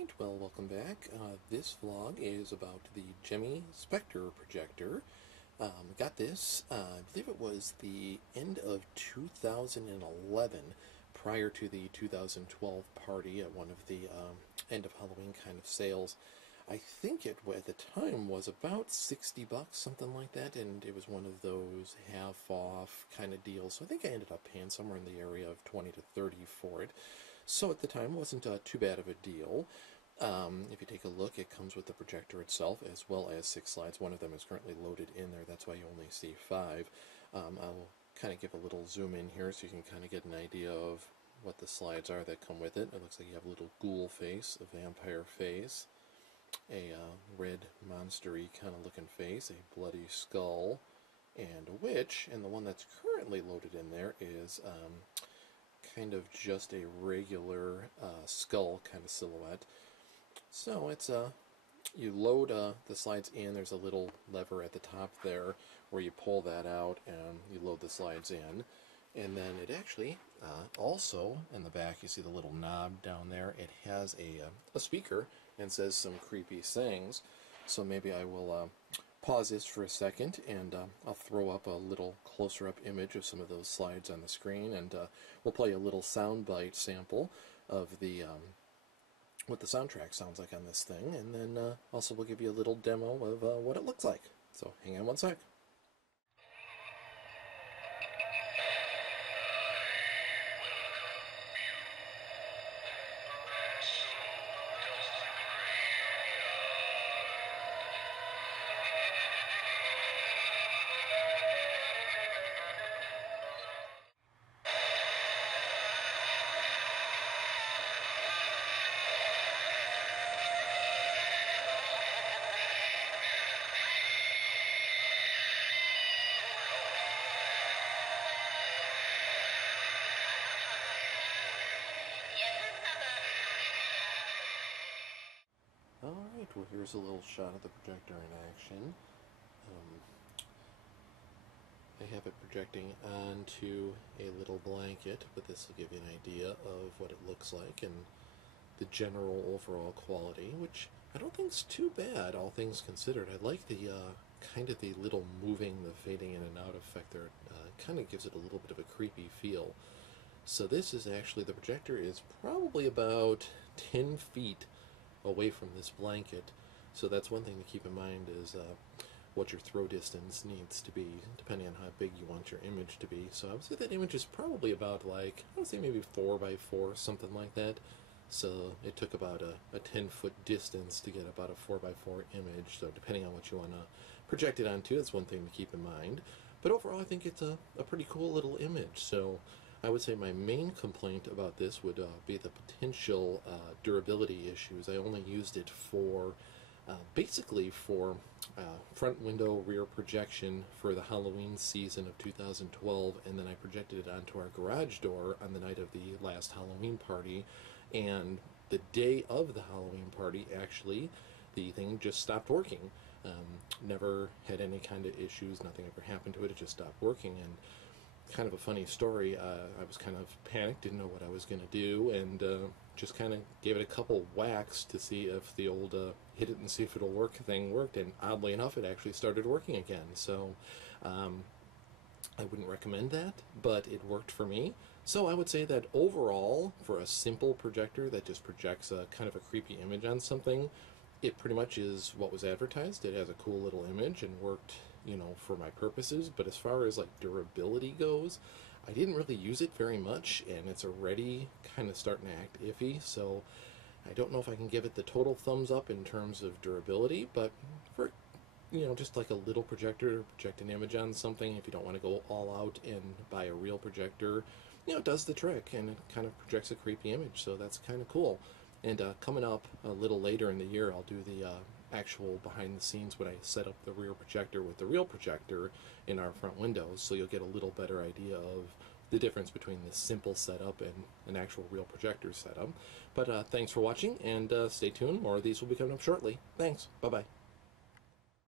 Alright, well, welcome back. This vlog is about the Gemmy Specter projector. Got this, I believe it was the end of 2011, prior to the 2012 party at one of the end of Halloween kind of sales. I think it, at the time, was about 60 bucks, something like that, and it was one of those half-off kind of deals, so I think I ended up paying somewhere in the area of 20 to 30 for it. So at the time, it wasn't too bad of a deal. If you take a look, it comes with the projector itself, as well as 6 slides. One of them is currently loaded in there, that's why you only see 5. I'll kind of give a little zoom in here so you can kind of get an idea of what the slides are that come with it. It looks like you have a little ghoul face, a vampire face, a red monster-y kind of looking face, a bloody skull, and a witch, and the one that's currently loaded in there is kind of just a regular skull kind of silhouette. So it's you load the slides in, there's a little lever at the top there where you pull that out and you load the slides in. And then it actually, also, in the back, you see the little knob down there. It has a speaker and says some creepy things. So maybe I will pause this for a second, and I'll throw up a little closer-up image of some of those slides on the screen, and we'll play a little soundbite sample of the what the soundtrack sounds like on this thing, and then also we'll give you a little demo of what it looks like. So hang on one sec. Alright, well, here's a little shot of the projector in action. I have it projecting onto a little blanket, but this will give you an idea of what it looks like and the general overall quality, which I don't think is too bad, all things considered. I like the kind of the little moving, the fading in and out effect there. It kind of gives it a little bit of a creepy feel. So this is actually, the projector is probably about 10 feet away from this blanket, so that's one thing to keep in mind is what your throw distance needs to be, depending on how big you want your image to be. So I would say that image is probably about, like, I would say maybe 4 by 4, something like that. So it took about a 10-foot distance to get about a 4 by 4 image, so depending on what you want to project it onto, that's one thing to keep in mind. But overall, I think it's a pretty cool little image. So I would say my main complaint about this would be the potential durability issues. I only used it for, basically for front window rear projection for the Halloween season of 2012, and then I projected it onto our garage door on the night of the last Halloween party, and the day of the Halloween party, actually, the thing just stopped working. Never had any kind of issues, nothing ever happened to it, it just stopped working. And kind of a funny story, I was kind of panicked, didn't know what I was going to do, and just kind of gave it a couple whacks to see if the old hit it and see if it'll work thing worked, and oddly enough it actually started working again. So I wouldn't recommend that, but it worked for me. So I would say that overall, for a simple projector that just projects a kind of a creepy image on something, it pretty much is what was advertised. It has a cool little image and worked, you know, for my purposes. But as far as like durability goes, I didn't really use it very much, and it's already kind of starting to act iffy. So I don't know if I can give it the total thumbs up in terms of durability, but for, you know, just like a little projector to project an image on something, if you don't want to go all out and buy a real projector, you know, it does the trick and it kind of projects a creepy image. So that's kind of cool. And coming up a little later in the year, I'll do the actual behind the scenes when I set up the rear projector with the real projector in our front windows, so you'll get a little better idea of the difference between this simple setup and an actual real projector setup. But thanks for watching, and stay tuned. More of these will be coming up shortly. Thanks. Bye-bye.